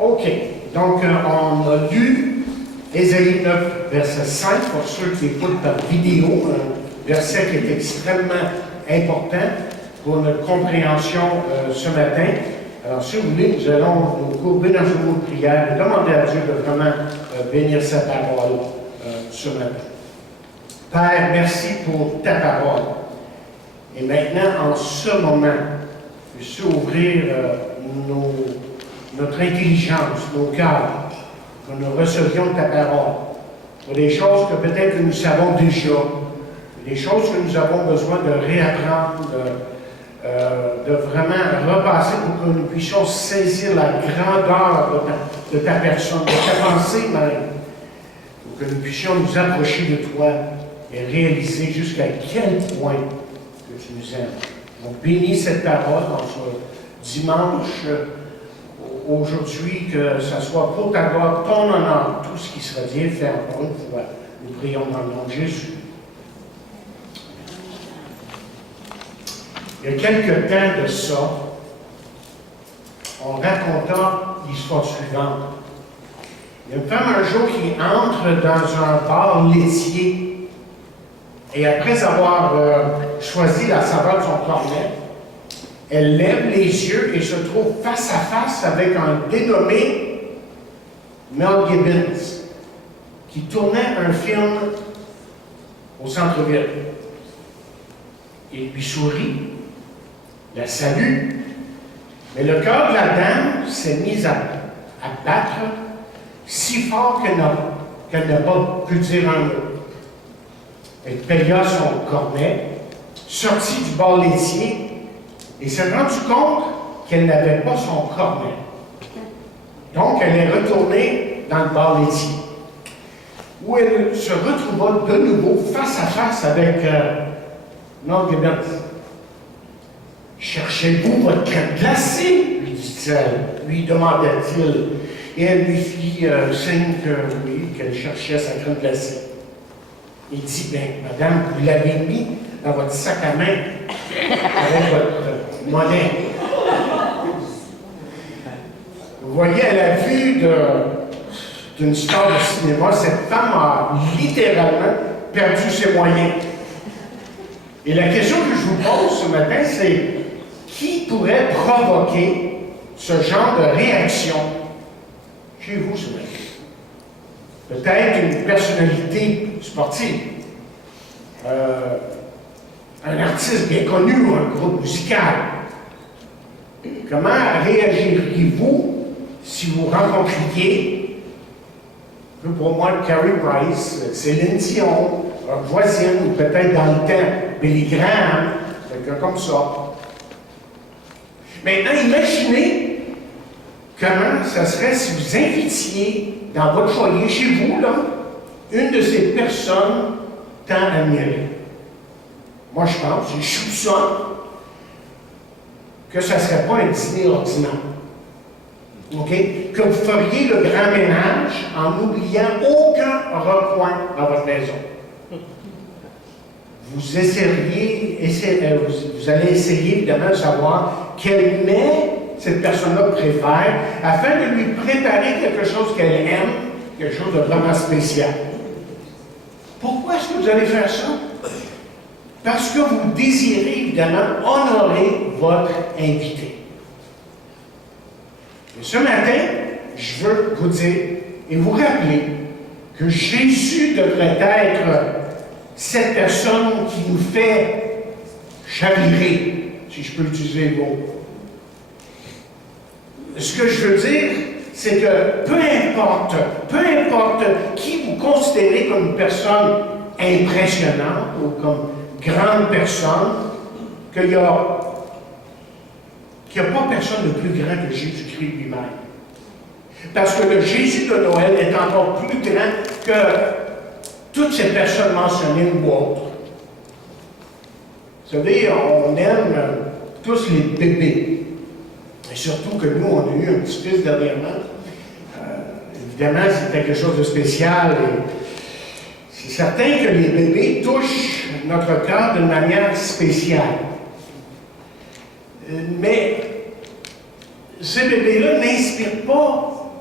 OK. Donc, on a lu Ésaïe 9, verset 5, pour ceux qui écoutent par vidéo, un verset qui est extrêmement important pour notre compréhension ce matin. Alors, si vous voulez, nous allons nous courber dans une mot de prière et demander à Dieu de vraiment bénir sa parole ce matin. Père, merci pour ta parole. Et maintenant, en ce moment, puisses-tu ouvrir notre intelligence, nos cœurs, que nous recevions ta parole, pour des choses que peut-être que nous savons déjà, des choses que nous avons besoin de réapprendre, de vraiment repasser pour que nous puissions saisir la grandeur de ta personne, de ta pensée même, pour que nous puissions nous approcher de toi et réaliser jusqu'à quel point que tu nous aimes. Donc, bénis cette parole en ce dimanche, aujourd'hui, que ce soit pour ta gloire, ton honneur, tout ce qui sera dit et fait encore une fois. Nous prions dans le nom de Jésus. Il y a quelque temps de ça, on raconta l'histoire suivante. Il y a une femme un jour qui entre dans un bar laitier et après avoir choisi la saveur de son cornet, elle lève les yeux et se trouve face à face avec un dénommé Mel Gibbons qui tournait un film au centre-ville. Il lui sourit, la salue, mais le cœur de la dame s'est mis à battre si fort qu'elle n'a pas pu dire un mot. Elle paya son cornet, sortit du bar laitier et s'est rendue compte qu'elle n'avait pas son cornet. Donc, elle est retournée dans le bar laitier, où elle se retrouva de nouveau face à face avec Mel Gibbons. « Cherchez-vous votre crème glacée? » lui dit-elle, lui demanda-t-il. Et elle lui fit signe que oui, qu'elle cherchait sa crème glacée. Il dit, « Bien, madame, vous l'avez mis dans votre sac à main avec votre monnaie. » Vous voyez, à la vue d'une star de cinéma, cette femme a littéralement perdu ses moyens. Et la question que je vous pose ce matin, c'est qui pourrait provoquer ce genre de réaction chez vous ce matin? Peut-être une personnalité sportive, un artiste bien connu ou un groupe musical. Comment réagiriez-vous si vous rencontriez, pour moi, Carrie Price, Céline Dion, une voisine, ou peut-être dans le temps, Billy Graham, quelqu'un comme ça? Maintenant, imaginez comment ça serait si vous invitiez dans votre foyer, chez vous, là, une de ces personnes tant admirées. Moi, je pense, je soupçonne que ça ne serait pas un dîner ordinaire. OK? Que vous feriez le grand ménage en n'oubliant aucun recoin dans votre maison. Vous allez essayer évidemment de savoir quel mets cette personne-là préfère afin de lui préparer quelque chose qu'elle aime, quelque chose de vraiment spécial. Pourquoi est-ce que vous allez faire ça? Parce que vous désirez évidemment honorer votre invité. Et ce matin, je veux vous dire et vous rappeler que Jésus devrait être cette personne qui nous fait chavirer, si je peux utiliser le mot. Ce que je veux dire, c'est que peu importe qui vous considérez comme une personne impressionnante ou comme grande personne, qu'il n'y a pas personne de plus grand que Jésus-Christ lui-même. Parce que le Jésus de Noël est encore plus grand que toutes ces personnes mentionnées ou autres. Vous savez, on aime tous les bébés. Et surtout que nous, on a eu un petit-fils dernièrement. Évidemment, c'est quelque chose de spécial. Et c'est certain que les bébés touchent notre cœur d'une manière spéciale. Mais ces bébés-là n'inspirent pas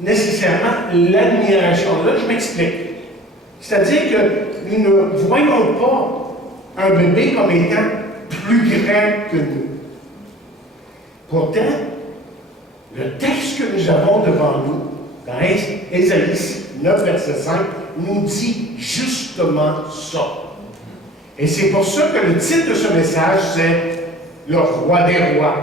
nécessairement l'admiration. Là, je m'explique. C'est-à-dire que nous ne voyons pas un bébé comme étant plus grand que nous. Pourtant, le texte que nous avons devant nous, dans Ésaïe 9, verset 5, nous dit justement ça. Et c'est pour ça que le titre de ce message, c'est « Le roi des rois ».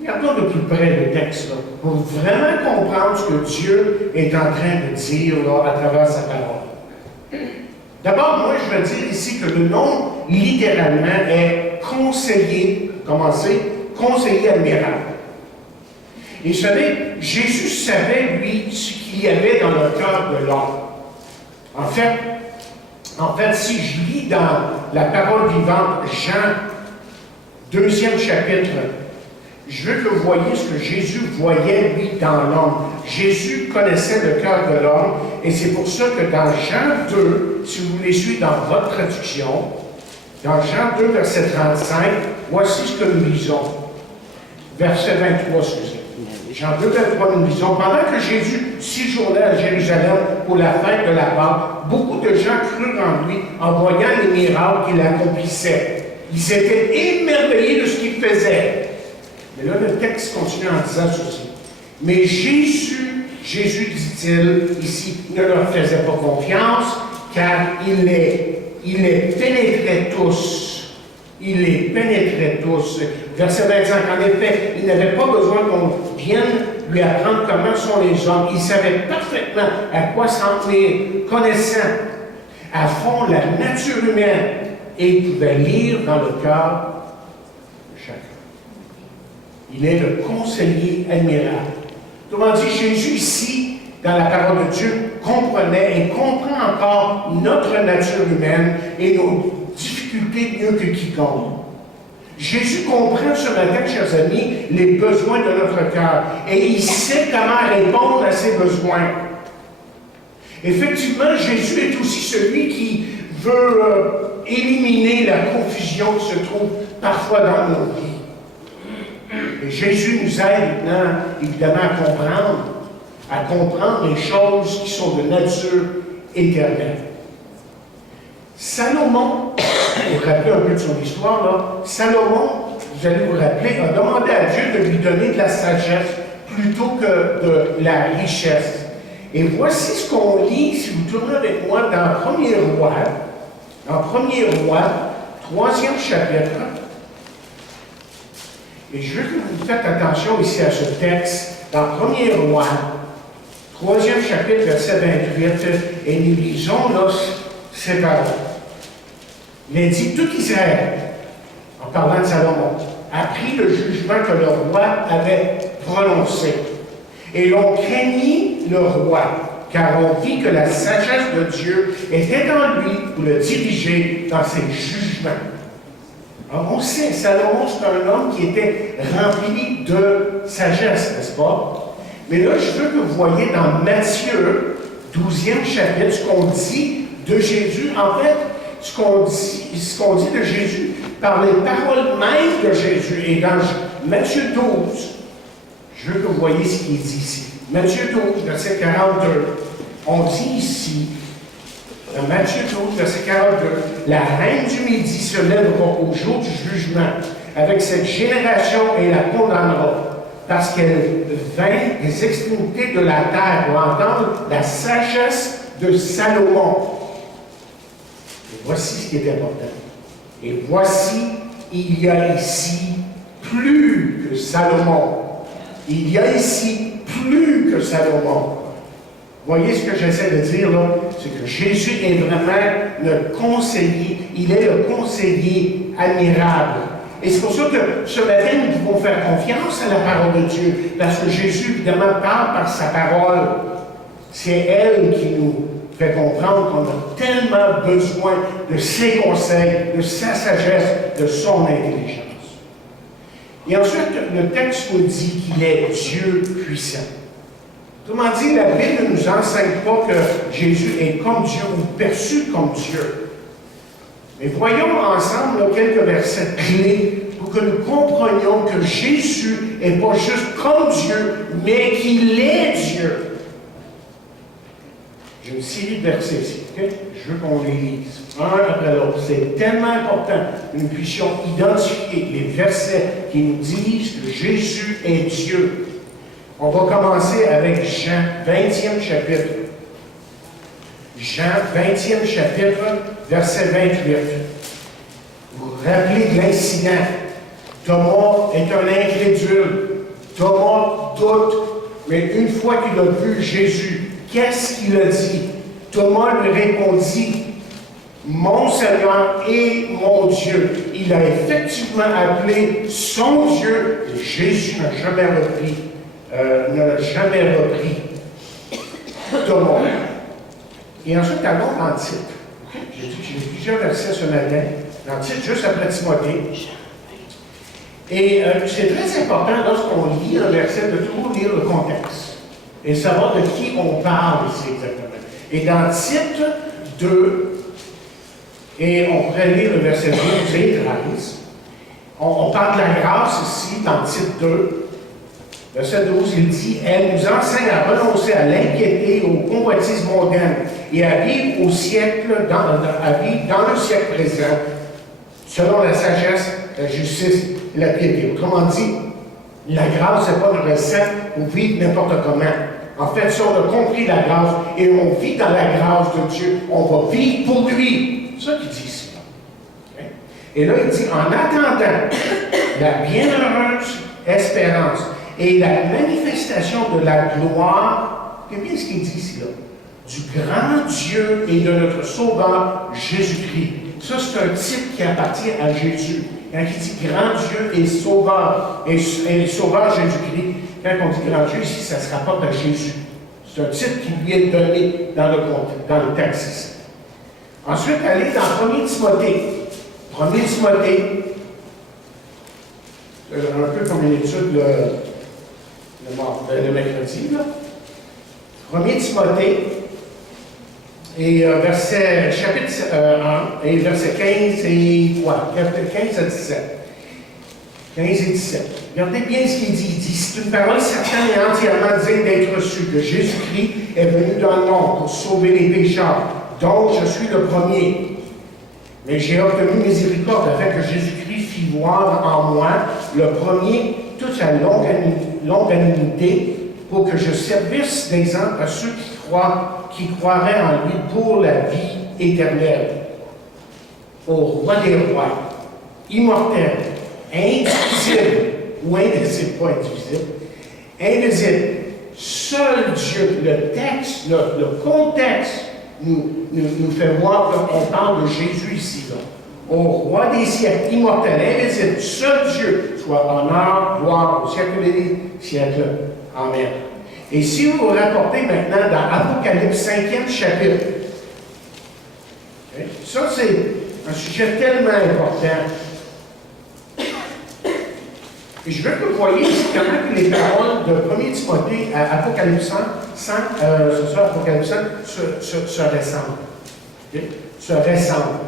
Regardons de plus près le texte, là, pour vraiment comprendre ce que Dieu est en train de dire là, à travers sa parole. D'abord, moi, je veux dire ici que le nom, littéralement, est conseiller, commencez, conseiller admirable. Et vous savez, Jésus savait, lui, ce qu'il y avait dans le cœur de l'homme. En fait, si je lis dans la parole vivante, Jean, 2e chapitre, je veux que vous voyez ce que Jésus voyait, lui, dans l'homme. Jésus connaissait le cœur de l'homme, et c'est pour ça que dans Jean 2, si vous voulez suivre dans votre traduction, dans Jean 2, verset 35, voici ce que nous lisons. Verset 23, excusez. Jean 2, 23, nous lisons. Pendant que Jésus séjournait à Jérusalem pour la fête de la Pâque, beaucoup de gens crurent en lui en voyant les miracles qu'il accomplissait. Ils étaient émerveillés de ce qu'il faisait. Mais là, le texte continue en disant ceci. Mais Jésus, dit-il ici, ne leur faisait pas confiance, car il les pénétrait tous. Il les pénétrait tous. Verset 25, en effet, il n'avait pas besoin qu'on vienne lui apprendre comment sont les hommes. Il savait parfaitement à quoi s'en tenir, connaissant à fond la nature humaine, et il pouvait lire dans le cœur de chacun. Il est le conseiller admirable. Autrement dit, Jésus ici, dans la parole de Dieu, comprenait et comprend encore notre nature humaine et nos difficultés mieux que quiconque. Jésus comprend ce matin, chers amis, les besoins de notre cœur et il sait comment répondre à ces besoins. Effectivement, Jésus est aussi celui qui veut éliminer la confusion qui se trouve parfois dans nos vies. Et Jésus nous aide maintenant, évidemment, à comprendre les choses qui sont de nature éternelle. Salomon, vous vous rappelez un peu de son histoire, là, Salomon, vous allez vous rappeler, a demandé à Dieu de lui donner de la sagesse plutôt que de la richesse. Et voici ce qu'on lit, si vous tournez avec moi, dans 1er Roi, 3e chapitre. Et je veux que vous faites attention ici à ce texte, dans 1er Roi, 3e chapitre, verset 28, et nous lisons là ces paroles. Il a dit, tout Israël, en parlant de Salomon, a pris le jugement que le roi avait prononcé. Et l'on craignit le roi, car on vit que la sagesse de Dieu était en lui pour le diriger dans ses jugements. Alors, on sait, Salomon, c'est un homme qui était rempli de sagesse, n'est-ce pas? Mais là, je veux que vous voyez dans Matthieu, 12e chapitre, ce qu'on dit de Jésus. En fait, ce qu'on dit de Jésus par les paroles mêmes de Jésus. Et dans Matthieu 12, je veux que vous voyez ce qu'il dit ici. Matthieu 12, verset 42. On dit ici, dans Matthieu 12, verset 42, « La reine du Midi se lèvera au jour du jugement avec cette génération et la condamnera, parce qu'elle vint des extrémités de la terre pour entendre la sagesse de Salomon. » Voici ce qui est important. Et voici, il y a ici plus que Salomon. Il y a ici plus que Salomon. Voyez ce que j'essaie de dire là? C'est que Jésus est vraiment le conseiller. Il est le conseiller admirable. Et c'est pour ça que ce matin, nous pouvons faire confiance à la parole de Dieu. Parce que Jésus, évidemment, parle par sa parole. C'est elle qui nous fait comprendre qu'on a tellement besoin de ses conseils, de sa sagesse, de son intelligence. Et ensuite, le texte nous dit qu'il est Dieu puissant. Autrement dit, la Bible ne nous enseigne pas que Jésus est comme Dieu ou perçu comme Dieu. Mais voyons ensemble là, quelques versets clés pour que nous comprenions que Jésus n'est pas juste comme Dieu, mais qu'il est Dieu. J'ai une série de versets ici, okay? Je veux qu'on les lise, un après l'autre. C'est tellement important que nous puissions identifier les versets qui nous disent que Jésus est Dieu. On va commencer avec Jean, 20e chapitre. Jean, 20e chapitre, verset 28. Vous vous rappelez de l'incident. Thomas est un incrédule. Thomas doute, mais une fois qu'il a vu Jésus, qu'est-ce qu'il a dit? Thomas lui répondit, « Mon Seigneur et mon Dieu. » Il a effectivement appelé son Dieu, et Jésus n'a jamais repris Thomas. Et ensuite, allons dans Tite. J'ai dit que j'ai plusieurs versets ce matin. Dans Tite, juste après Timothée. Et c'est très important lorsqu'on lit un verset de toujours lire le contexte et savoir de qui on parle ici exactement. Et dans Tite 2, et on pourrait lire le verset 12 et 13, on parle de la grâce ici dans Tite 2. Verset 12, il dit, « Elle nous enseigne à renoncer à l'inquiété, aux convoitises mondaines et à vivre dans le siècle présent, selon la sagesse, la justice et la piété. » Autrement dit, la grâce, ce n'est pas une recette pour vivre n'importe comment. En fait, si on a compris la grâce et on vit dans la grâce de Dieu, on va vivre pour lui. C'est ça qu'il dit ici. Okay? Et là, il dit, en attendant la bienheureuse espérance et la manifestation de la gloire, c'est bien ce qu'il dit ici, là, du grand Dieu et de notre Sauveur Jésus-Christ. Ça, c'est un titre qui appartient à Jésus. Quand il dit grand Dieu et Sauveur Jésus-Christ, quand on dit grand Dieu, ici, ça se rapporte à Jésus. C'est un titre qui lui est donné dans le texte ici. Ensuite, allez dans 1 Timothée. 1 Timothée, un peu comme une étude le mercredi, là. 1 Timothée, et chapitre 1, et versets 15 et quoi? 15 à 17. 15 et 17. Regardez bien ce qu'il dit. Il dit, c'est une parole certaine et entièrement digne d'être reçue, que Jésus-Christ est venu dans le monde pour sauver les pécheurs, dont je suis le premier. Mais j'ai obtenu miséricorde afin que Jésus-Christ fit voir en moi, le premier, toute sa longanimité, pour que je servisse d'exemple à ceux qui croiraient en lui pour la vie éternelle. Au roi des rois, immortel, indivisible, ou indivisible, pas indivisible, invisible, seul Dieu. Le texte, le contexte nous fait voir qu'on parle de Jésus ici, là. Au roi des siècles, immortel, invisible, seul Dieu, soit honneur, gloire au siècle des siècles. Amen. Et si vous vous rapportez maintenant dans Apocalypse 5e chapitre, okay? Ça c'est un sujet tellement important. Et je veux que vous voyez comment les paroles de 1 Timothée à Apocalypse 5, Apocalypse 5 se ressemblent. Okay? Se ressemblent.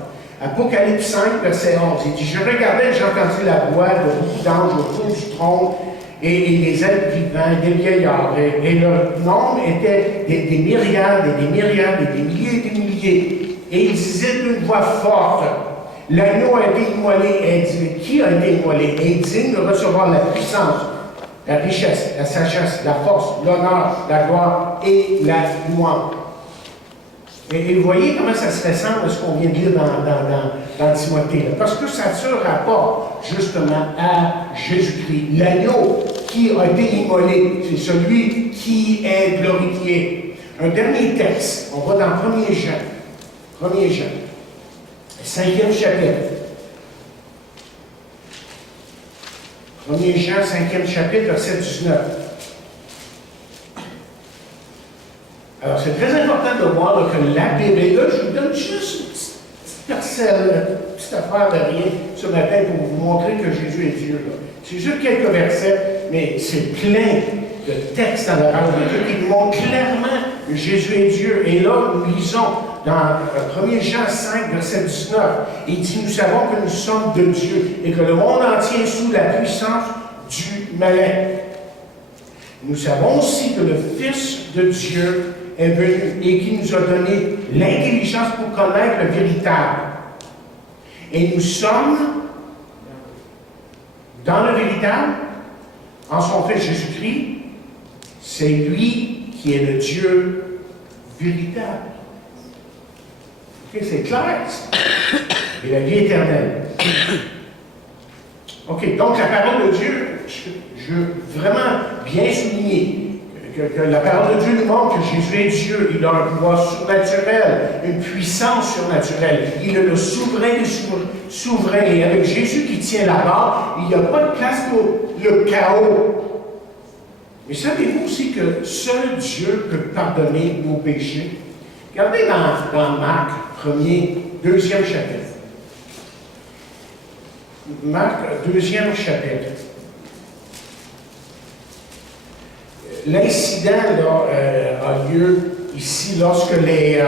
Apocalypse 5, verset 11, il dit, « Je regardais et j'entendis la voix de beaucoup d'anges autour du trône et des êtres vivants, des vieillards. Et leur nombre était des myriades et des myriades et des milliers et des milliers. Et ils disaient d'une voix forte, « L'agneau a été immolé, qui a été immolé, est digne de recevoir la puissance, la richesse, la sagesse, la force, l'honneur, la gloire et la louange. » Et vous voyez comment ça se ressemble à ce qu'on vient de lire dans Timothée. Là. Parce que ça se rapporte justement à Jésus-Christ. L'agneau qui a été immolé, c'est celui qui est glorifié. Un dernier texte, on va dans 1er Jean. 1er Jean, 5e chapitre. 1er Jean, 5e chapitre, verset 19. Alors, c'est très important de voir là, que la Bible, et là, je vous donne juste une petite parcelle, une petite affaire de rien ce matin pour vous montrer que Jésus est Dieu. C'est juste quelques versets, mais c'est plein de textes dans la parole de Dieu qui nous montrent clairement que Jésus est Dieu. Et là, nous lisons dans 1 Jean 5, verset 19, il dit, nous savons que nous sommes de Dieu et que le monde entier est sous la puissance du malin. Nous savons aussi que le Fils de Dieu est venu et qui nous a donné l'intelligence pour connaître le véritable. Et nous sommes dans le véritable, en son Fils Jésus-Christ. C'est lui qui est le Dieu véritable. Okay, c'est clair. Et la vie éternelle. OK, donc la parole de Dieu, je veux vraiment bien souligner que la parole de Dieu nous montre que Jésus est Dieu. Il a un pouvoir surnaturel, une puissance surnaturelle. Il est le souverain des souverains. Et avec Jésus qui tient la barre, il n'y a pas de place pour le chaos. Mais savez-vous aussi que seul Dieu peut pardonner nos péchés? Regardez dans Marc 1er, 2e chapitre. Marc 2e chapitre. L'incident a lieu ici lorsque les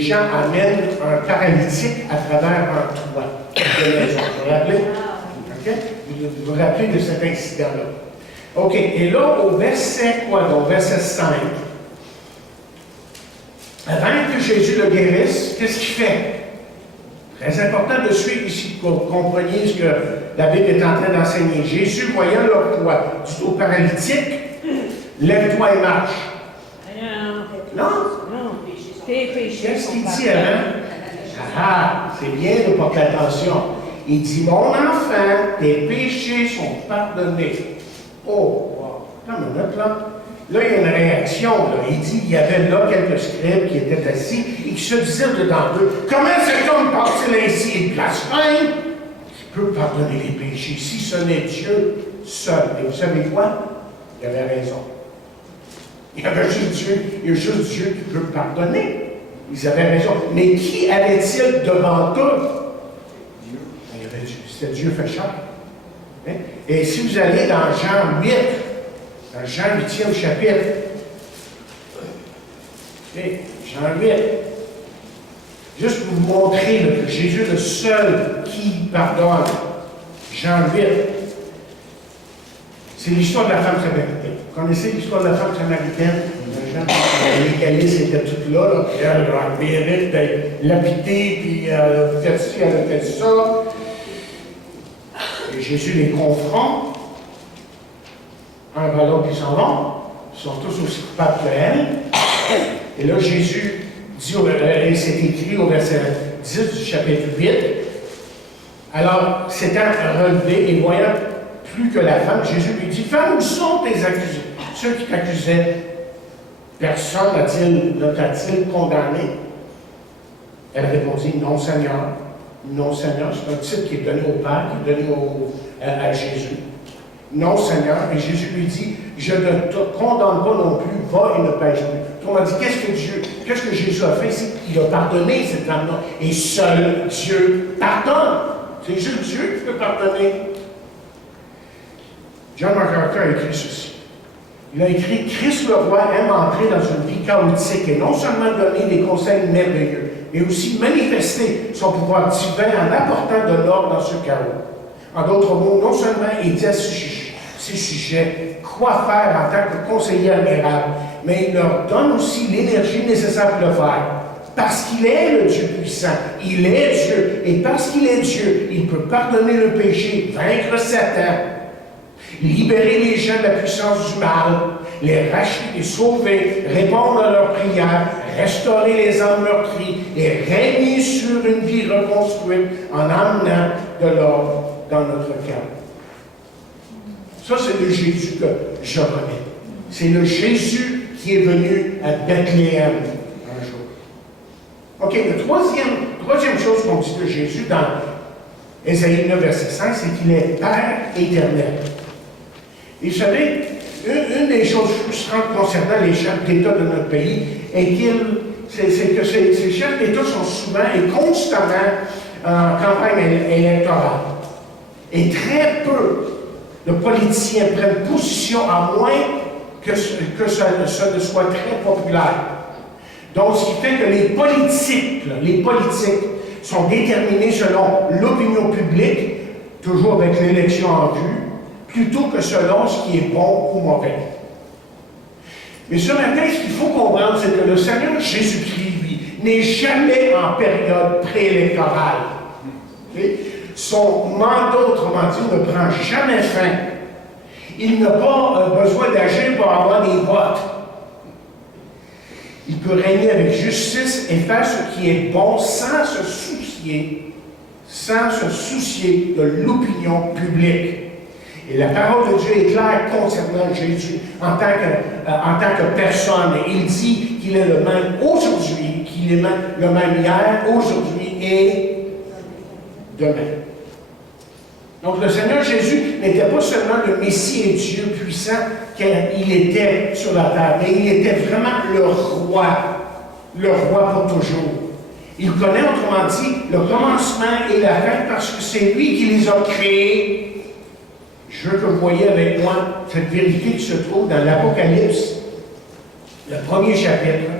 gens amènent un paralytique à travers un toit de maison. Vous vous rappelez? Okay? Vous vous rappelez de cet incident-là? OK. Et là, au verset quoi donc? Verset 5. Avant que Jésus le guérisse, qu'est-ce qu'il fait? Très important de suivre ici pour que vous compreniez ce que la Bible est en train d'enseigner. Jésus, voyant leur foi, dit au paralytique, lève-toi et marche. Non? Qu'est-ce qu'il dit avant? C'est bien de porter attention. Il dit, mon enfant, tes péchés sont pardonnés. Oh, wow. Comme une note là. Là, il y a une réaction. Là. Il dit, il y avait là quelques scribes qui étaient assis et qui se disaient dedans d'eux, comment cet homme parle-t-il ainsi? Il blasphème. Qui peut pardonner les péchés si ce n'est Dieu seul. Et vous savez quoi? Il avait raison. Il y avait juste Dieu. Il y a juste Dieu qui peut pardonner. Ils avaient raison. Mais qui avait-il devant eux? Dieu. Il y avait Dieu. C'était Dieu fait chair. Hein? Et si vous allez dans Jean 8, dans Jean 8e chapitre, okay, Jean 8, juste pour vous montrer là, que Jésus est le seul qui pardonne. Jean 8, c'est l'histoire de la femme samaritaine. Vous connaissez l'histoire de la femme samaritaine? Les calices étaient toutes là, puis elle mérite d'être lapidée, puis elle a fait ci, elle a fait ça. Et Jésus les confronte. Un va l'autre, ils s'en vont. Ils sont tous aussi coupables qu'elle. Et là, Jésus dit, et c'est écrit au verset 10 du chapitre 8, alors, s'étant relevé et voyant plus que la femme, Jésus lui dit, femme, où sont tes accusés? Ceux qui t'accusaient, personne n'a-t-il condamné? Elle répondit, non, Seigneur. Non, Seigneur, c'est un titre qui est donné au Père, qui est donné à Jésus. Non, Seigneur. Et Jésus lui dit, je ne te condamne pas non plus, va et ne pêche plus. On m'a dit, qu'est-ce que Jésus a fait? C'est qu'il a pardonné cette femme-là. Et seul Dieu pardonne. C'est juste Dieu qui peut pardonner. John MacArthur a écrit ceci. Il a écrit, Christ le roi aime entrer dans une vie chaotique et non seulement donner des conseils merveilleux, mais aussi manifester son pouvoir divin en apportant de l'ordre dans ce chaos. En d'autres mots, non seulement il dit à ces sujets quoi faire en tant que conseiller admirable, mais il leur donne aussi l'énergie nécessaire pour le faire. Parce qu'il est le Dieu puissant, il est Dieu, et parce qu'il est Dieu, il peut pardonner le péché, vaincre Satan, libérer les gens de la puissance du mal, les racheter, les sauver, répondre à leurs prières, restaurer les âmes meurtries et régner sur une vie reconstruite en amenant de l'ordre dans notre cœur. Ça, c'est le Jésus que je connais. C'est le Jésus qui est venu à Bethléem un jour. OK, la troisième chose qu'on dit de Jésus dans Ésaïe 9, verset 5, c'est qu'il est Père éternel. Et vous savez, une des choses frustrantes concernant les chefs d'État de notre pays c'est que ces chefs d'État sont souvent et constamment en campagne électorale. Et très peu de politiciens prennent position, à moins que ça ne soit très populaire. Donc, ce qui fait que les politiques sont déterminés selon l'opinion publique, toujours avec l'élection en vue, plutôt que selon ce qui est bon ou mauvais. Mais ce matin, ce qu'il faut comprendre, c'est que le Seigneur Jésus-Christ, lui, n'est jamais en période préélectorale. Okay? Son mandat, autrement dit, ne prend jamais fin. Il n'a pas besoin d'agir pour avoir des votes. Il peut régner avec justice et faire ce qui est bon sans se soucier de l'opinion publique. Et la parole de Dieu est claire concernant Jésus en tant que personne. Il dit qu'il est le même aujourd'hui, qu'il est le même hier, aujourd'hui et demain. Donc le Seigneur Jésus n'était pas seulement le Messie et Dieu puissant qu'il était sur la terre, mais il était vraiment le roi pour toujours. Il connaît, autrement dit, le commencement et la fin parce que c'est lui qui les a créés. Je veux que vous voyez avec moi cette vérité qui se trouve dans l'Apocalypse, le premier chapitre,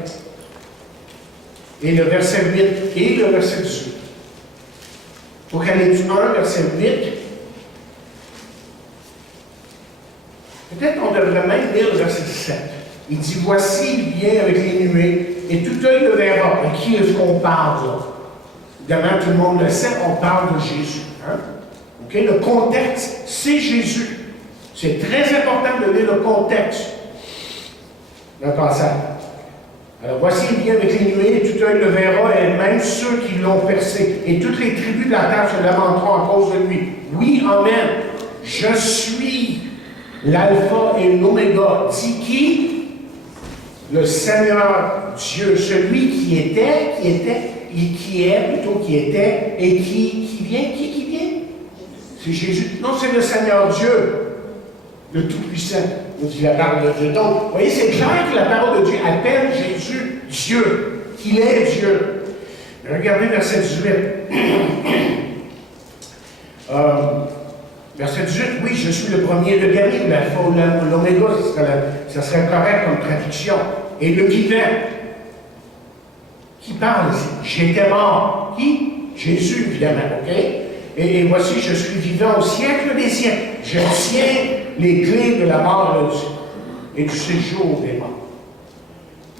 et le verset 8 et le verset 18. Apocalypse 1, verset 8. Peut-être qu'on devrait même lire le verset 7. Il dit, « Voici, il vient avec les nuées, et tout œil le verra. » Et qui est-ce qu'on parle là? Évidemment, tout le monde le sait, on parle de Jésus. Hein? Okay? Le contexte, c'est Jésus. C'est très important de lire le contexte d'un passage. Alors, voici, il vient avec les nuées, et tout œil le verra, et même ceux qui l'ont percé. Et toutes les tribus de la terre se lamenteront à cause de lui. Oui, amen. Je suis l'alpha et l'oméga. Dit qui? Le Seigneur Dieu, celui qui était, qui était, et qui vient. Qui vient? C'est Jésus. Non, c'est le Seigneur Dieu, le Tout-Puissant, nous dit la parole de Dieu. Donc, vous voyez, c'est clair que la parole de Dieu appelle Jésus Dieu, qu'il est Dieu. Mais regardez verset 18. Verset 18, oui, je suis le premier et le dernier, l'alpha ou l'oméga, ça serait correct comme traduction. Et le vivant, qui parle ici? J'étais mort. Qui? Jésus, évidemment, OK? Et voici, je suis vivant au siècle des siècles. Je tiens les clés de la mort et du séjour des morts.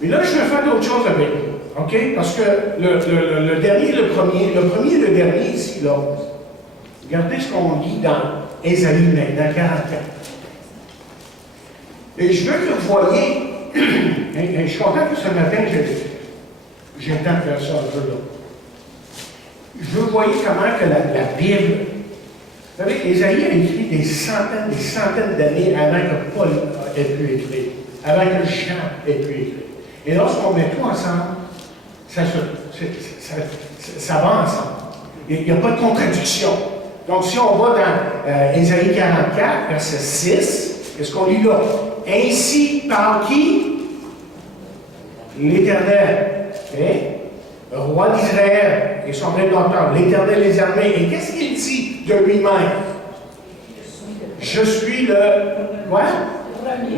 Mais là, je vais faire d'autres choses avec vous, OK? Parce que le dernier, le premier et le dernier ici, là, regardez ce qu'on lit dans Ésaïe, dans 44. Et je veux que vous voyez, et je suis content que ce matin, j'ai le temps de faire ça un peu là. Je veux que vous voyez comment que la Bible, vous savez, Ésaïe a écrit des centaines d'années avant que Paul ait pu écrire, avant que Jean ait pu écrire. Et lorsqu'on met tout ensemble, ça va ensemble. Il n'y a pas de contradiction. Donc, si on va dans Ésaïe 44, verset 6, qu'est-ce qu'on lit là? Ainsi parle qui? L'Éternel, okay? Le roi d'Israël et son rédempteur, l'Éternel des armées. Et qu'est-ce qu'il dit de lui-même? Je suis le quoi?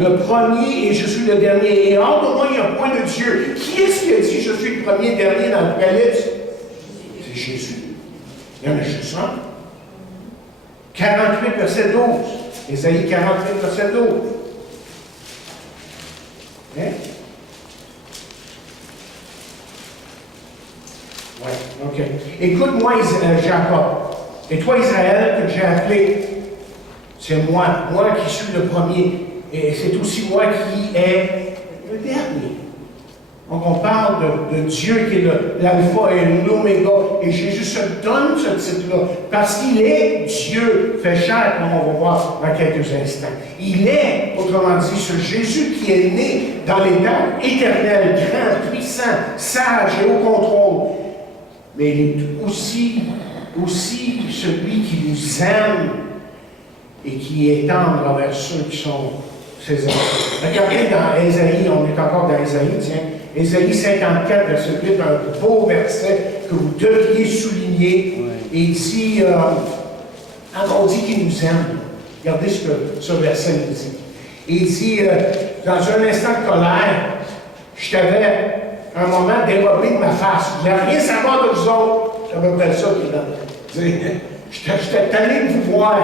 Le premier et je suis le dernier. Et hors de moi, il n'y a point de Dieu. Qui est-ce qui a dit je suis le premier et dernier dans l'Apocalypse? C'est Jésus. Il y en a juste un. 48, verset 12. Ésaïe 48, verset 12. Hein? Oui, OK. Écoute-moi, Jacob, et toi, Israël, que j'ai appelé, c'est moi qui suis le premier, et c'est aussi moi qui est le dernier. Donc, on parle de Dieu qui est l'alpha et l'oméga, et Jésus se donne ce titre-là, parce qu'il est Dieu fait chair, comme on va voir dans quelques instants. Il est, autrement dit, ce Jésus qui est né dans les temps éternels, grand, puissant, sage et au contrôle. Mais il est aussi celui qui nous aime et qui est tendre envers ceux qui sont ses enfants. Regardez dans Ésaïe, on est encore dans Ésaïe, tiens. Ésaïe 54, verset 8, un beau verset que vous devriez souligner. Ouais. Et il dit, on dit qu'il nous aime. Regardez ce que ce verset nous dit. Il dit, dans un instant de colère, je t'avais un moment dérober de ma face. Je voulais rien savoir de vous autres. C'est à peu près ça qu'il a dit. J'étais tanné de vous voir.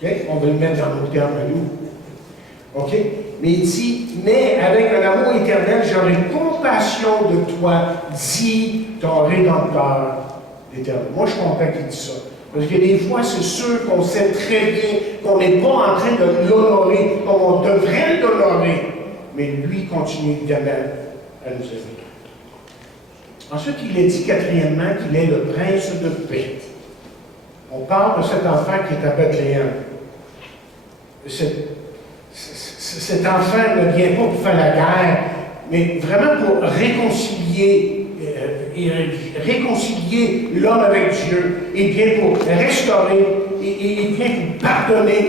OK? On va le mettre dans nos termes à nous. OK? Mais il dit, mais avec un amour éternel, j'aurai compassion de toi, dit ton Rédempteur éternel. Moi, je suis content qu'il dise ça. Parce que des fois, c'est sûr qu'on sait très bien qu'on n'est pas en train de l'honorer comme on devrait l'honorer. Mais lui continue évidemment à nous aider. Ensuite, il est dit quatrièmement qu'il est le prince de paix. On parle de cet enfant qui est à Bethléem. Cet enfant ne vient pas pour faire la guerre, mais vraiment pour réconcilier l'homme avec Dieu. Il vient pour restaurer, il vient pour pardonner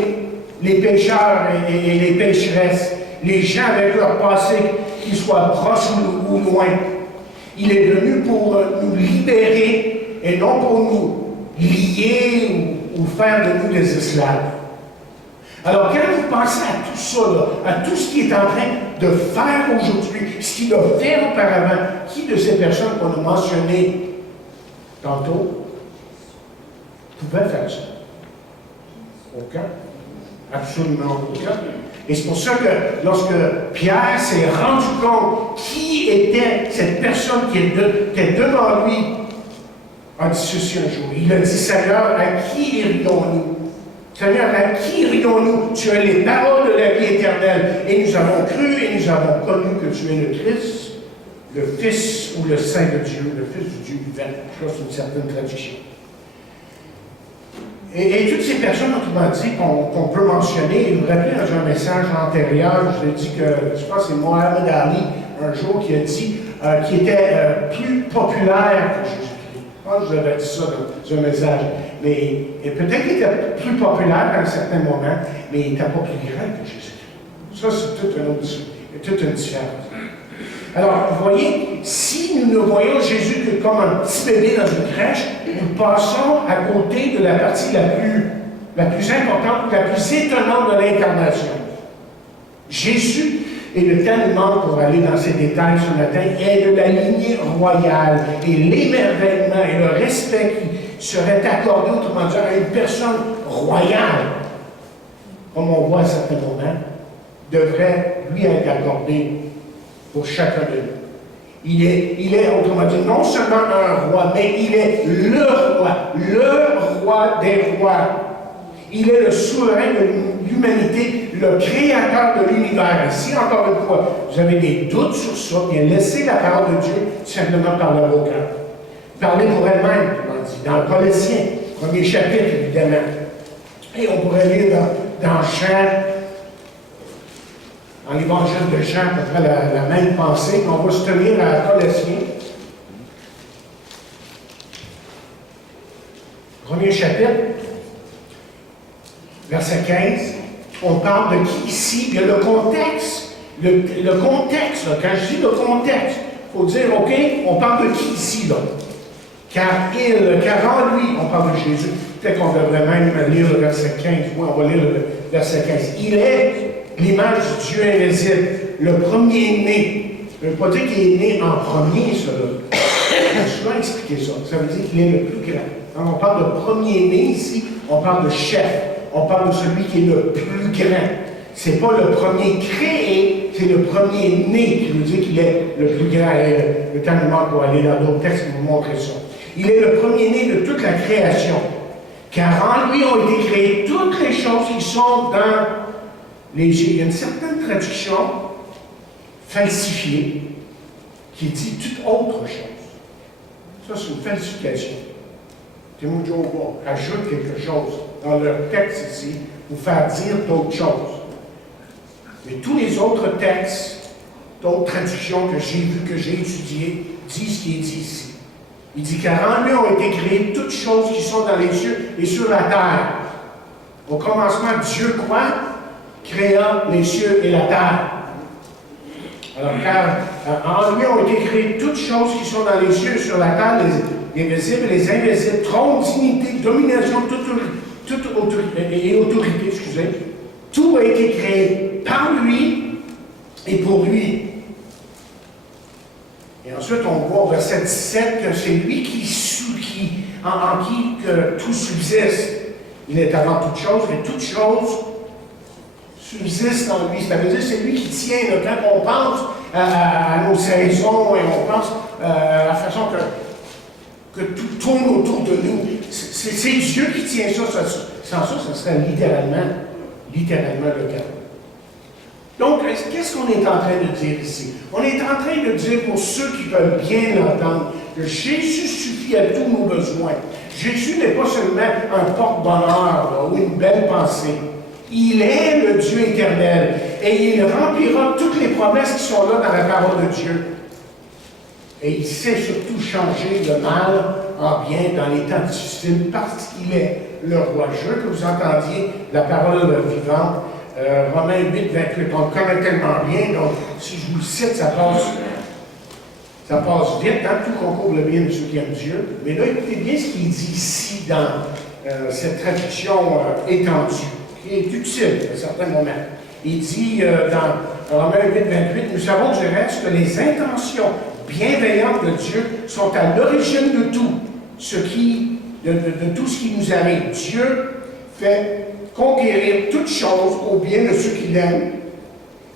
les pécheurs et les pécheresses, les gens avec leur passé, qu'ils soient proches ou loin. Il est venu pour nous libérer et non pour nous lier ou faire de nous des esclaves. Alors, quand vous pensez à tout ça, là, à tout ce qu'il est en train de faire aujourd'hui, ce qu'il a fait auparavant, qui de ces personnes qu'on a mentionnées tantôt pouvait faire ça? Aucun. Absolument aucun. Et c'est pour ça que lorsque Pierre s'est rendu compte qui était cette personne qui était devant lui, a dit ceci un jour. Il a dit, Seigneur, à qui irions-nous? Seigneur, à qui irions-nous? Tu as les paroles de la vie éternelle. Et nous avons cru et nous avons connu que tu es le Christ, le Fils ou le Saint de Dieu, le Fils du Dieu vivant. Je pense que c'est une certaine traduction. Et toutes ces personnes, autrement dit, qu'on peut mentionner, vous vous rappelez dans un message antérieur, je l'ai dit que, je pense que c'est Mohamed Ali, un jour, qui a dit qu'il était plus populaire que Jésus-Christ. Je pense que je vous avais dit ça dans un message. Mais peut-être qu'il était plus populaire à un certain moment, mais il n'était pas plus grand que Jésus-Christ. Ça, c'est toute une différence. Alors, vous voyez, si nous ne voyons Jésus que comme un petit bébé dans une crèche, nous passons à côté de la partie la plus importante, la plus étonnante de l'incarnation. Jésus, et le temps nous manque pour aller dans ces détails ce matin, est de la lignée royale, et l'émerveillement et le respect qui serait accordé, autrement dit, à une personne royale, comme on voit à certains moments, devrait lui être accordé pour chacun de nous. Il est, autrement dit, non seulement un roi, mais il est le roi des rois. Il est le souverain de l'humanité, le créateur de l'univers. Et si, encore une fois, vous avez des doutes sur ça, bien laissez la parole de Dieu simplement parler à vos cœurs. Parlez pour elle-même, autrement dit, dans Colossiens, premier chapitre, évidemment. Et on pourrait lire dans Jean, dans l'évangile de Jean, à peu près la même pensée, qu'on va se tenir à Colossiens. Premier chapitre, verset 15. On parle de qui ici? Bien, le contexte. Le contexte, là, quand je dis le contexte, il faut dire, OK, on parle de qui ici, là? Car en lui, on parle de Jésus. Peut-être qu'on devrait même lire le verset 15. Oui, on va lire le verset 15. Il est l'image du Dieu invisible, le premier-né. Je ne veux pas dire qu'il est né en premier, ça. Je dois expliquer ça. Ça veut dire qu'il est le plus grand. Quand on parle de premier-né ici, on parle de chef. On parle de celui qui est le plus grand. Ce n'est pas le premier créé, c'est le premier-né qui veut dire qu'il est le plus grand. Et le temps nous manque pour aller dans d'autres textes pour vous montrer ça. Il est le premier-né de toute la création. Car en lui ont été créées toutes les choses qui sont dans les cieux. Il y a une certaine traduction falsifiée qui dit toute autre chose. Ça, c'est une falsification. Timothy Joe ajoute quelque chose dans leur texte ici pour faire dire d'autres choses. Mais tous les autres textes, d'autres traductions que j'ai vues, que j'ai étudiées, disent ce qui est dit ici. Il dit car en lui ont été créées toutes choses qui sont dans les cieux et sur la terre. Au commencement, Dieu quoi? Créa les cieux et la terre. Alors, car en lui ont été créées toutes choses qui sont dans les cieux et sur la terre, les visibles et les invisibles, trône, dignité, domination, toute autorité, excusez. Tout a été créé par lui et pour lui. ensuite, on voit au verset 17 que c'est lui en qui que tout subsiste. Il est avant toute chose, et toute chose subsiste en lui. Ça veut dire que c'est lui qui tient. Là, quand on pense à nos saisons et on pense à la façon que tout tourne autour de nous, c'est Dieu qui tient ça. Sans ça, ce serait littéralement le cas. Donc, qu'est-ce qu'on est en train de dire ici? On est en train de dire, pour ceux qui veulent bien l'entendre, que Jésus suffit à tous nos besoins. Jésus n'est pas seulement un porte-bonheur ou une belle pensée. Il est le Dieu éternel et il remplira toutes les promesses qui sont là dans la parole de Dieu. Et il sait surtout changer le mal en bien dans les temps difficiles parce qu'il est le roi. Je veux que vous entendiez la parole vivante. Romains 8, 28, on le connaît tellement bien, donc si je vous le cite, ça passe vite, hein, tout concourt le bien de ceux qui aiment Dieu. Mais là, écoutez bien ce qu'il dit ici dans cette traduction étendue, qui est utile à certains moments. Il dit dans Romains 8, 28, nous savons du reste que les intentions bienveillantes de Dieu sont à l'origine de tout, de tout ce qui nous arrive. Dieu fait conquérir toutes choses au bien de ceux qui l'aiment,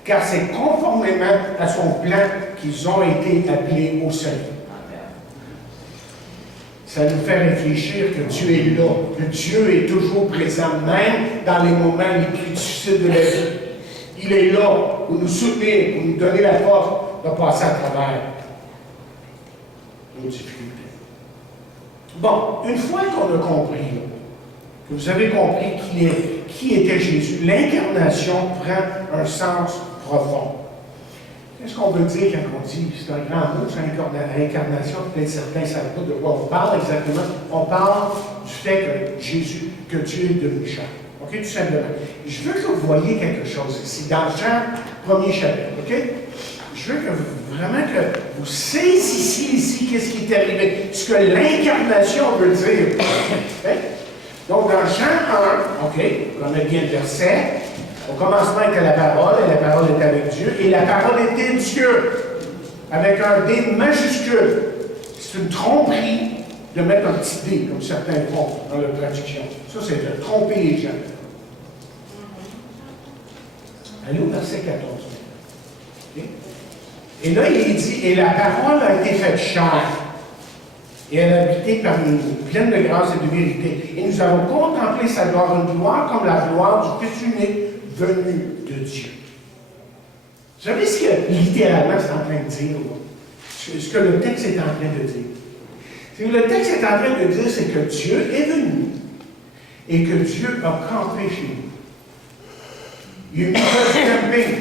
car c'est conformément à son plan qu'ils ont été appelés au salut. Ça nous fait réfléchir que Dieu est là, que Dieu est toujours présent, même dans les moments les plus difficiles de la vie. Il est là pour nous soutenir, pour nous donner la force de passer à travers nos difficultés. Bon, une fois qu'on a compris, que vous avez compris qui était Jésus, l'incarnation prend un sens profond. Qu'est-ce qu'on veut dire quand on dit, c'est un grand mot, c'est l'incarnation, peut-être certains ne savent pas de quoi on parle exactement. On parle du fait que Dieu est devenu chair. OK, tout simplement. Je veux que vous voyez quelque chose ici, dans Jean, 1er chapitre. OK? Je veux que vraiment que vous saisissiez ici qu'est-ce qui est arrivé, ce que l'incarnation veut dire. Okay? Donc, dans Jean 1, OK, on connaît bien le verset. Au commencement était la parole, et la parole était avec Dieu, et la parole était Dieu, avec un D majuscule. C'est une tromperie de mettre un petit D, comme certains font dans leur traduction. Ça, c'est de tromper les gens. Allez au verset 14. Okay? Et là, il dit, et la parole a été faite chair. Et elle a habité parmi nous, pleine de grâce et de vérité. Et nous avons contemplé sa gloire, une gloire comme la gloire du Fils unique venu de Dieu. Vous savez ce que littéralement c'est en train de dire, là? Ce que le texte est en train de dire. Ce que le texte est en train de dire, c'est que Dieu est venu et que Dieu a campé chez nous. Il a mis un camping.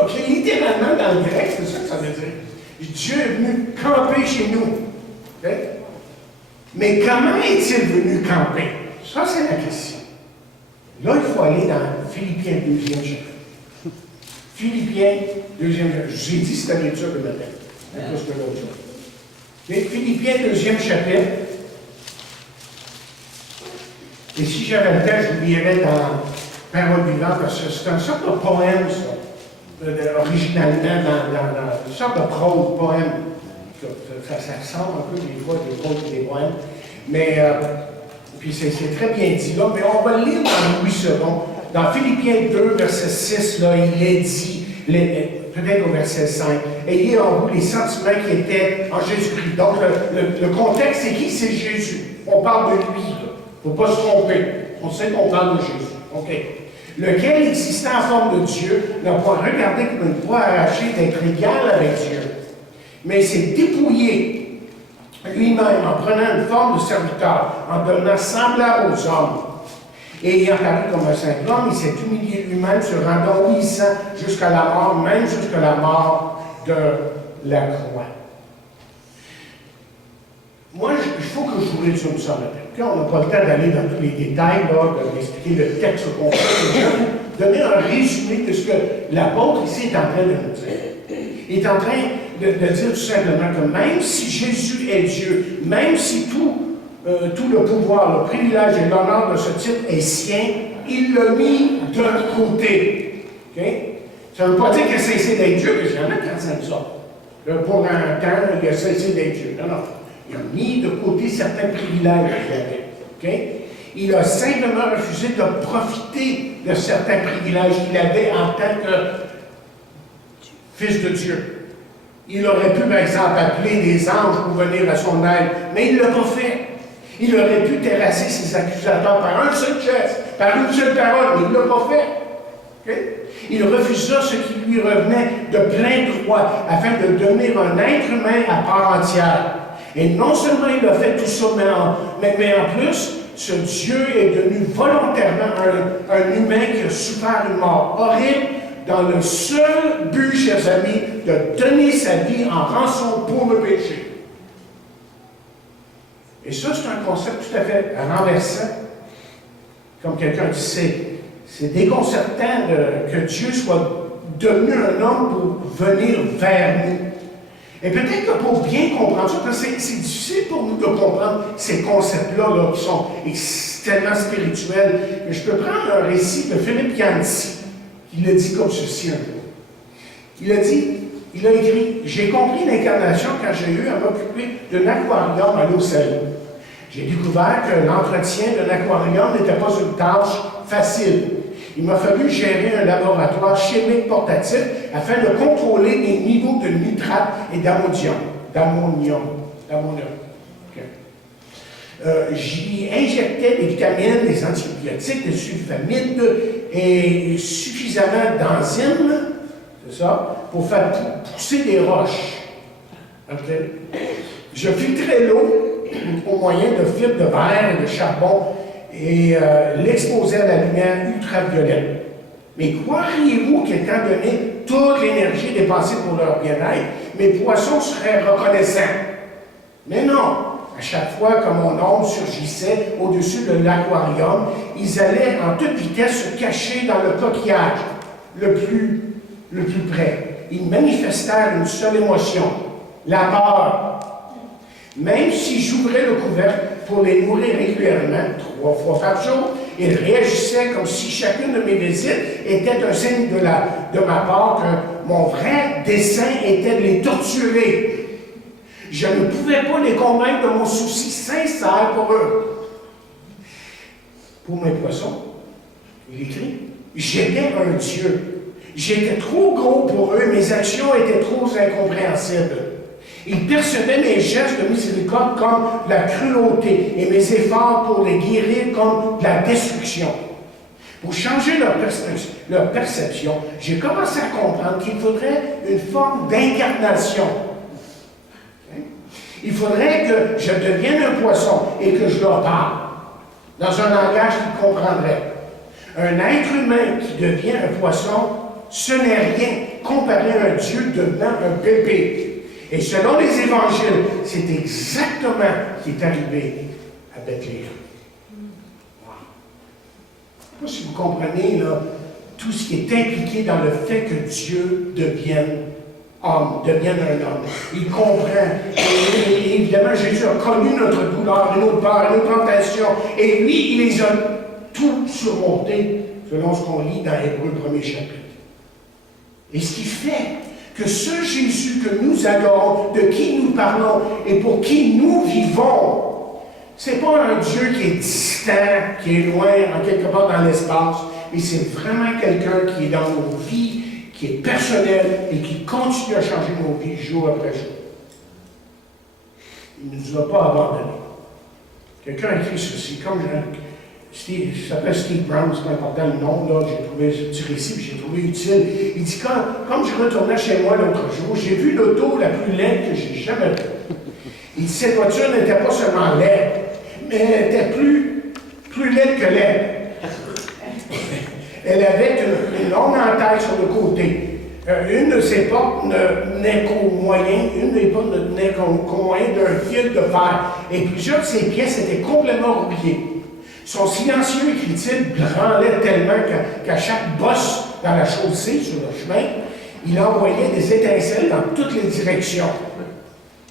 OK, littéralement dans le grec, c'est ça que ça veut dire. Dieu est venu camper chez nous. Okay? Mais comment est-il venu camper? Ça, c'est la question. Là, il faut aller dans Philippiens 2e chapitre. Philippiens 2e chapitre. Je vous ai dit cette lecture le matin. Plus que l'autre chose. Mais Philippiens 2e chapitre. Et si j'avais le temps, je vous lirais dans Parole vivante, parce que c'est une sorte de poème, ça. Originalement dans une sorte de prose, poème. Ça ressemble un peu des fois des proses et des poèmes. Mais, puis c'est très bien dit là, mais on va le lire dans Louis II. Dans Philippiens 2, verset 6, là, il est dit, peut-être au verset 5, ayez en vous les sentiments qui étaient en Jésus-Christ. Donc, le contexte, c'est qui? C'est Jésus. On parle de lui. Il ne faut pas se tromper. On sait qu'on parle de Jésus. OK. Lequel, existant en forme de Dieu, n'a pas regardé comme une proie arrachée d'être égal avec Dieu, mais s'est dépouillé lui-même en prenant une forme de serviteur, en devenant semblable aux hommes. Et ayant paru comme un simple homme, il s'est humilié lui-même, se rendant obéissant jusqu'à la mort, même jusqu'à la mort de la croix. Moi, il faut que je vous résume ça maintenant. On n'a pas le temps d'aller dans tous les détails, d'expliquer le texte au complet. Je vais vous donner un résumé de ce que l'apôtre ici est en train de nous dire. Il est en train de dire tout simplement que même si Jésus est Dieu, même si tout le pouvoir, le privilège et l'honneur de ce titre est sien, il l'a mis de côté. Okay? Ça ne veut pas dire qu'il a cessé d'être Dieu, parce qu'il y en a qui enseignent ça. Pour un temps, il a cessé d'être Dieu. Non, non. Il a mis de côté certains privilèges qu'il avait. Okay? Il a simplement refusé de profiter de certains privilèges qu'il avait en tant que fils de Dieu. Il aurait pu, par exemple, appeler des anges pour venir à son aide, mais il ne l'a pas fait. Il aurait pu terrasser ses accusateurs par un seul geste, par une seule parole, mais il ne l'a pas fait. Okay? Il refusa ce qui lui revenait de plein droit, afin de devenir un être humain à part entière. Et non seulement il a fait tout ça, mais en plus, ce Dieu est devenu volontairement un humain qui a souffert une mort horrible, dans le seul but, chers amis, de donner sa vie en rançon pour le péché. Et ça, c'est un concept tout à fait renversant. Comme quelqu'un dit, c'est déconcertant que Dieu soit devenu un homme pour venir vers nous. Et peut-être que pour bien comprendre ça, parce que c'est difficile pour nous de comprendre ces concepts-là là, qui sont tellement spirituels, mais je peux prendre un récit de Philippe Yancey. Il a dit comme ceci un jour. Il a écrit, « J'ai compris l'incarnation quand j'ai eu à m'occuper d'un aquarium à l'océan. J'ai découvert que l'entretien d'un aquarium n'était pas une tâche facile. Il m'a fallu gérer un laboratoire chimique portatif afin de contrôler les niveaux de nitrate et d'ammonium. J'y injectais des vitamines, des antibiotiques, des sulfamides et suffisamment d'enzymes, c'est ça, pour faire pousser des roches. Okay? Je filtrais l'eau au moyen de fibres de verre et de charbon et l'exposais à la lumière ultraviolette. Mais croiriez-vous qu'étant donné toute l'énergie dépensée pour leur bien-être, mes poissons seraient reconnaissants? Mais non! À chaque fois que mon ombre surgissait au-dessus de l'aquarium, ils allaient en toute vitesse se cacher dans le coquillage le plus près. Ils manifestèrent une seule émotion, la peur. Même si j'ouvrais le couvercle pour les nourrir régulièrement, 3 fois par jour, ils réagissaient comme si chacune de mes visites était un signe de ma part que mon vrai dessein était de les torturer. Je ne pouvais pas les convaincre de mon souci sincère pour eux. Pour mes poissons, il écrit, j'étais un Dieu. J'étais trop gros pour eux, mes actions étaient trop incompréhensibles. Ils percevaient mes gestes de miséricorde comme de la cruauté et mes efforts pour les guérir comme de la destruction. Pour changer leur perception, j'ai commencé à comprendre qu'il faudrait une forme d'incarnation. Il faudrait que je devienne un poisson et que je leur parle, dans un langage qu'ils comprendraient. Un être humain qui devient un poisson, ce n'est rien comparé à un Dieu devenant un bébé. Et selon les évangiles, c'est exactement ce qui est arrivé à Bethléem. Je ne sais pas si vous comprenez là, tout ce qui est impliqué dans le fait que Dieu devienne homme, devienne un homme. Il comprend. Et évidemment, Jésus a connu notre douleur, et nos peurs, et nos tentations. Et lui, il les a tout surmontés, selon ce qu'on lit dans Hébreux 1er chapitre. Et ce qui fait que ce Jésus que nous adorons, de qui nous parlons et pour qui nous vivons, c'est pas un Dieu qui est distant, qui est loin, en quelque part dans l'espace, mais c'est vraiment quelqu'un qui est dans nos vies, qui est personnel et qui continue à changer nos vies jour après jour. Il ne nous a pas abandonnés. Quelqu'un a écrit ceci, comme il s'appelle Steve Brown, c'est pas important le nom, là, j'ai trouvé ce petit récit, puis j'ai trouvé utile. Il dit, comme je retournais chez moi l'autre jour, j'ai vu l'auto la plus laide que j'ai jamais vue. Il dit, cette voiture n'était pas seulement laide, mais elle était plus laide que laide. Elle avait une longue entaille sur le côté. Une de ses portes n'est qu'au moyen, une des portes n'est qu'au moyen d'un fil de fer. Et plusieurs de ses pièces étaient complètement rouillées. Son silencieux, écrit-il, branlait tellement qu'à chaque bosse dans la chaussée, sur le chemin, il envoyait des étincelles dans toutes les directions.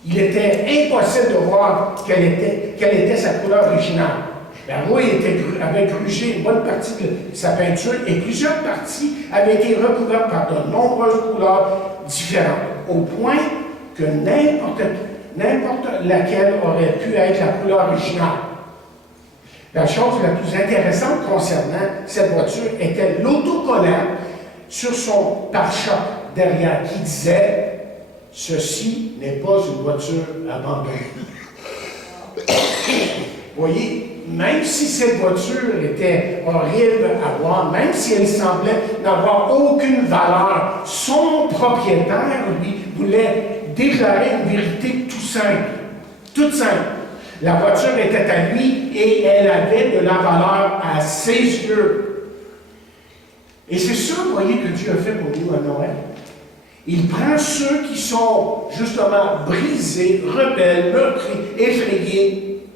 Il était impossible de voir quelle était sa couleur originale. La rouille avait grugé une bonne partie de sa peinture et plusieurs parties avaient été recouvertes par de nombreuses couleurs différentes, au point que n'importe laquelle aurait pu être la couleur originale. La chose la plus intéressante concernant cette voiture était l'autocollant sur son pare-choc derrière qui disait « Ceci n'est pas une voiture abandonnée ». Vous voyez, même si cette voiture était horrible à voir, même si elle semblait n'avoir aucune valeur, son propriétaire, lui, voulait déclarer une vérité toute simple. La voiture était à lui et elle avait de la valeur à ses yeux. Et c'est ça, vous voyez, que Dieu a fait pour nous à Noël. Il prend ceux qui sont justement brisés, rebelles, meurtris, effrayés,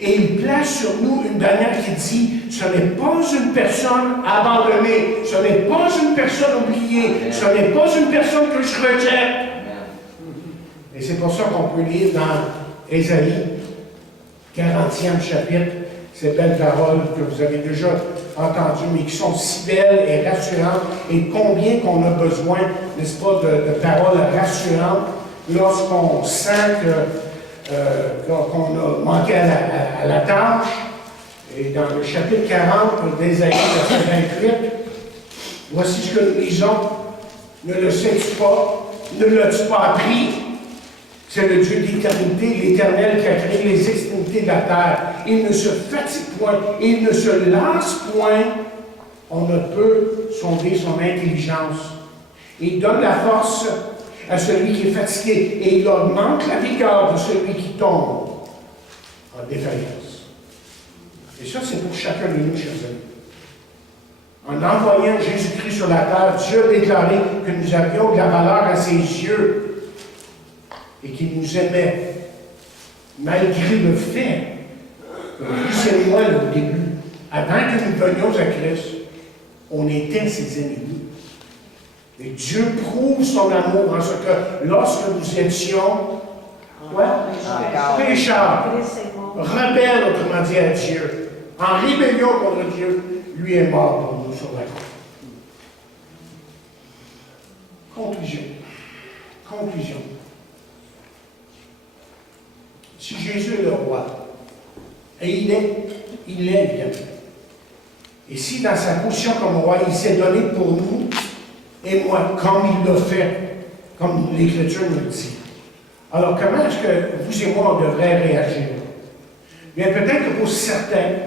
et il place sur nous une bannière qui dit « Ce n'est pas une personne abandonnée, ce n'est pas une personne oubliée, ce n'est pas une personne que je rejette. » Et c'est pour ça qu'on peut lire dans Ésaïe, 40e chapitre, ces belles paroles que vous avez déjà entendues, mais qui sont si belles et rassurantes, et combien qu'on a besoin, n'est-ce pas, de paroles rassurantes lorsqu'on sent qu'on a manqué à la tâche. Et dans le chapitre 40 d'Ésaïe, verset 28, voici ce que nous lisons. Ne le sais-tu pas? Ne l'as-tu pas appris? C'est le Dieu d'éternité, l'Éternel qui a créé les extrémités de la terre. Il ne se fatigue point, il ne se lasse point. On ne peut sonder son intelligence. Il donne la force à celui qui est fatigué et il augmente la vigueur de celui qui tombe en défaillance. Et ça, c'est pour chacun de nous, chers amis. En envoyant Jésus-Christ sur la terre, Dieu a déclaré que nous avions de la valeur à ses yeux et qu'il nous aimait, malgré le fait que vous et moi, au début, avant que nous venions à Christ, on était ses ennemis. Et Dieu prouve son amour en ce que lorsque nous étions pécheurs, rebelles, autrement dit, à Dieu, en rébellion contre Dieu, lui est mort pour nous sur la croix. Conclusion. Si Jésus est le roi, et il l'est évidemment. Et si dans sa position comme roi, il s'est donné pour nous, et moi, comme il l'a fait, comme l'Écriture nous le dit. Alors, comment est-ce que vous et moi, on devrait réagir? Bien, peut-être que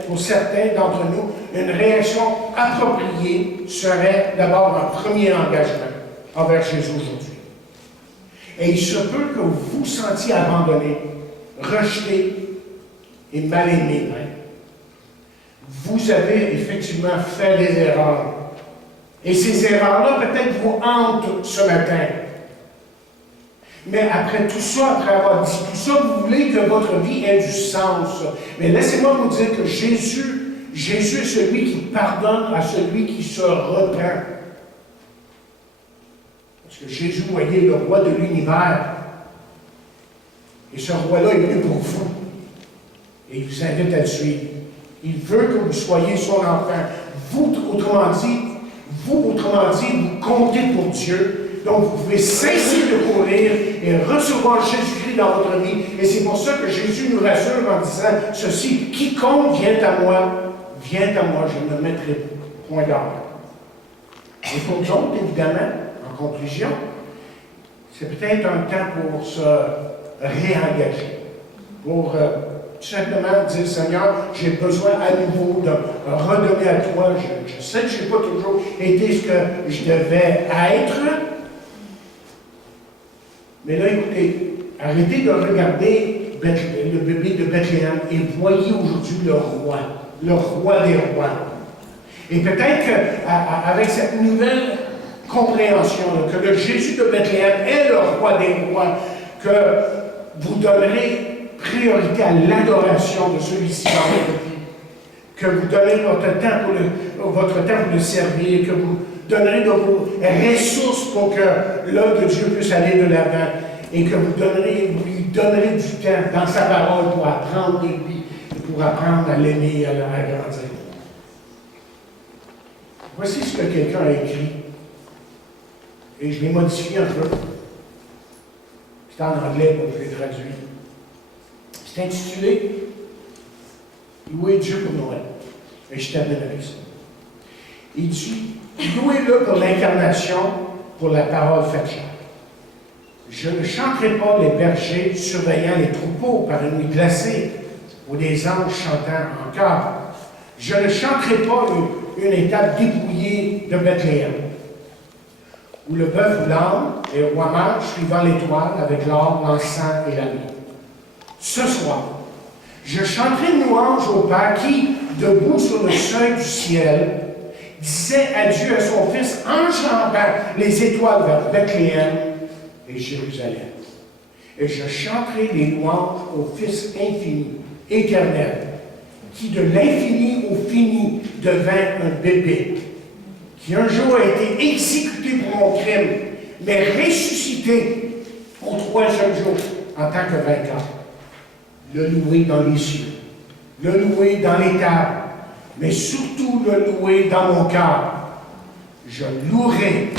pour certains d'entre nous, une réaction appropriée serait d'abord un premier engagement envers Jésus aujourd'hui. Et il se peut que vous vous sentiez abandonné, rejeté et mal aimé. Vous avez effectivement fait des erreurs. Et ces erreurs-là, peut-être, vous hantent ce matin. Mais après tout ça, après avoir dit tout ça, vous voulez que votre vie ait du sens. Mais laissez-moi vous dire que Jésus est celui qui pardonne à celui qui se repent. Parce que Jésus, vous voyez, le roi de l'univers. Et ce roi-là est venu pour vous. Et il vous invite à le suivre. Il veut que vous soyez son enfant. Vous, autrement dit, vous comptez pour Dieu. Donc, vous pouvez cesser de courir et recevoir Jésus-Christ dans votre vie. Et c'est pour ça que Jésus nous rassure en disant ceci, « Quiconque vient à moi, je ne mettrai point d'ordre. » Et pour d'autres, évidemment, en conclusion, c'est peut-être un temps pour se réengager, pour tout simplement dire, Seigneur, j'ai besoin à nouveau de redonner à toi. Je sais que je n'ai pas toujours été ce que je devais être. Mais là, écoutez, arrêtez de regarder le bébé de Bethléem et voyez aujourd'hui le roi des rois. Et peut-être qu'avec cette nouvelle compréhension, là, que le Jésus de Bethléem est le roi des rois, que vous donnerez priorité à l'adoration de celui-ci dans votre vie, que vous donnerez votre temps pour le servir, que vous donnerez de vos ressources pour que l'œuvre de Dieu puisse aller de l'avant, et que vous lui donnerez du temps dans sa parole pour apprendre de lui, et pour apprendre à l'aimer et à grandir. Voici ce que quelqu'un a écrit, et je l'ai modifié un peu. C'est en anglais, donc je l'ai traduit. C'est intitulé Louer Dieu pour Noël. Et je termine avec ça. Il dit, louez-le pour l'incarnation, pour la parole faite chair. Je ne chanterai pas les bergers surveillant les troupeaux par une nuit glacée, ou des anges chantant en chœur. Je ne chanterai pas une étape dépouillée de Bethléem, où le bœuf ou l'âne, les rois mages suivant l'étoile avec l'or, l'encens et la nuit. Ce soir, je chanterai une louange au Père qui, debout sur le seuil du ciel, disait adieu à son Fils en chantant les étoiles vers Bethléem et Jérusalem. Et je chanterai les louanges au Fils infini, éternel, qui de l'infini au fini devint un bébé, qui un jour a été exécuté pour mon crime, mais ressuscité au troisième jour en tant que vainqueur. Le louer dans les cieux, le louer dans les tables, mais surtout le louer dans mon cœur. Je louerai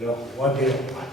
le roi des rois.